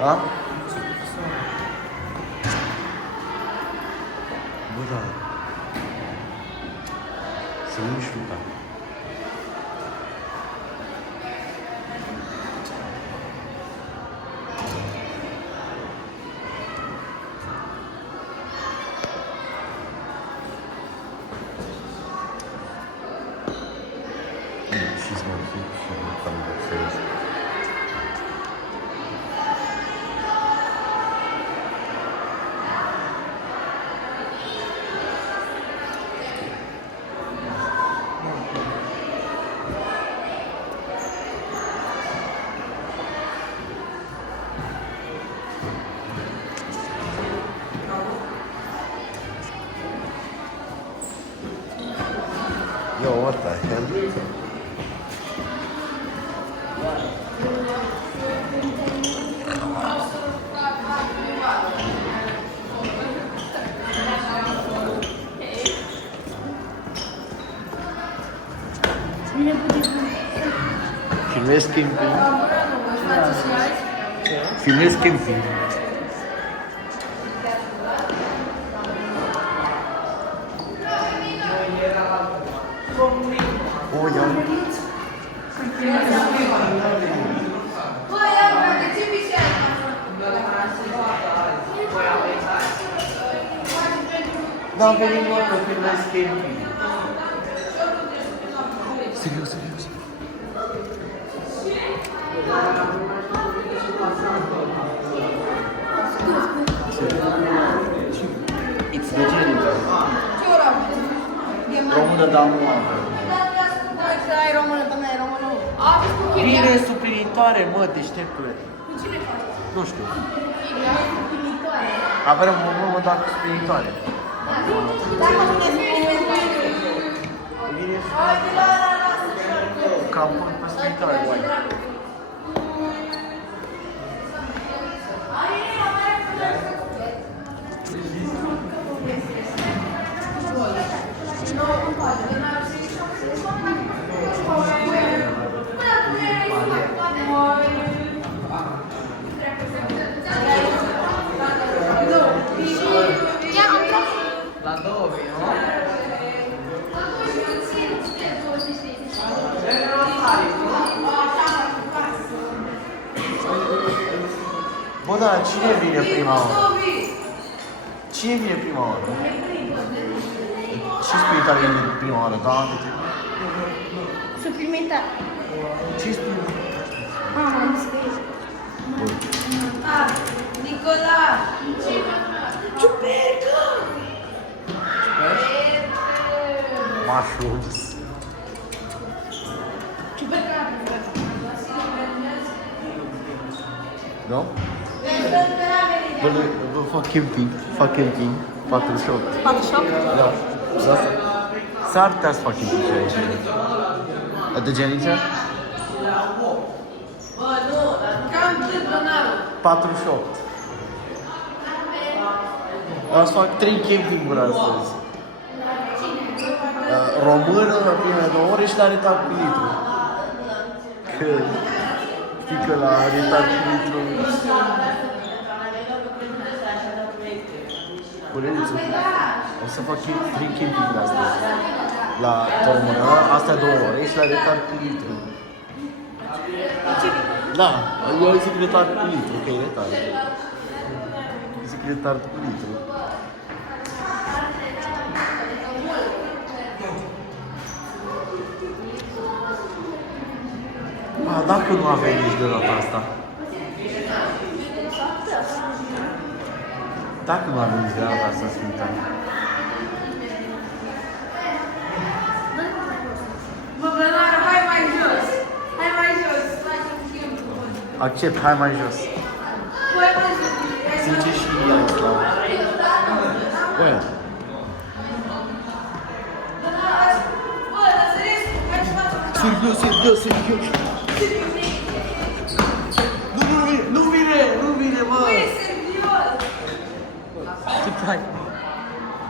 A? Bă, da. Să nu miști lupa. She's not here. She's not coming upstairs. Yo, what the hell? Filmez camping. Filmez camping. Oh, ja. Da, venim mă, că filmez camping. Serios, serios. De ce nică? Ce ora? Română, dar nu am. Ai română, doamne, ai română. Bine, suplinitoare, mă, deșteptule. Cu cine faci? Nu știu. Iria, suplinitoare. Avem o urmă, dar cu suplinitoare. Dar mă spuneți suplinitoare. Bine, Hai, de la lasă și cam pe suplinitoare, uai. La două, nu? Bă, da, cine vine prima oară? Cine vine prima oară? Ce suplinitoare vine prima oară? Da, de ce? Suplimentar. Ce suplinitoare? Am înțeles. Nicola! Ciupercă! Mushrooms. Ciupercă! Nu? Bă, fac camping. Fac camping. 48. 48? Da. S-ar putea să fac camping și aici. De geniță? Cam cât donarul? 48. O să fac 3 camping-uri astăzi. Română, la primele 2 ore și la retard cu litru. Că știi că la retard cu litru... Colegiță, o să fac 3 camping-uri astăzi. La română, astea 2 ore și la retard cu litru. Da, eu zic retard cu litru, că e retard. Zic retard cu litru. A, dacă nu avem nici de data asta. Dacă nu avem nici de data asta, Sfântan. Bă, Bernardo, hai mai jos! Hai mai jos! Accept, hai mai jos. Hai mai jos! Zice și ea, Islam. Bă, serios, serios, serios. Nu vine, mă! Ce faci?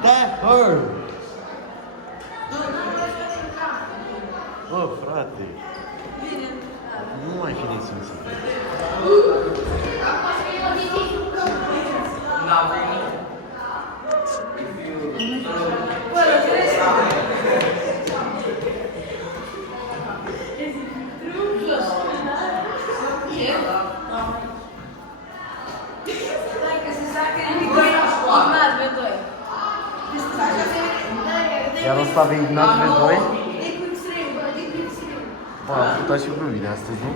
That hurt! Bă, frate! Nu mai fi nesimțit. Iaroslav Ignat V2? E cu extrem, bă, e cu extrem. Bă, am putat și pe mine astăzi, nu?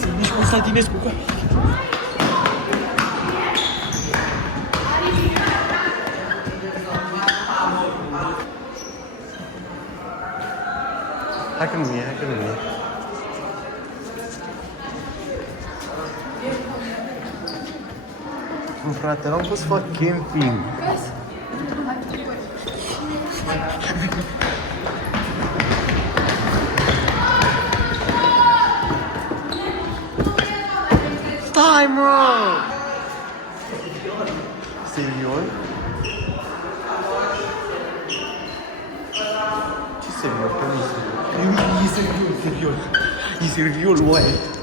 Zănici Constantinescu, cu hai că nu e, hai că nu e. Frate, n-am pus să fac camping. Stai, mă! Serios? Ce serios? Că nu e serios. E serios, serios. E serios, oaie.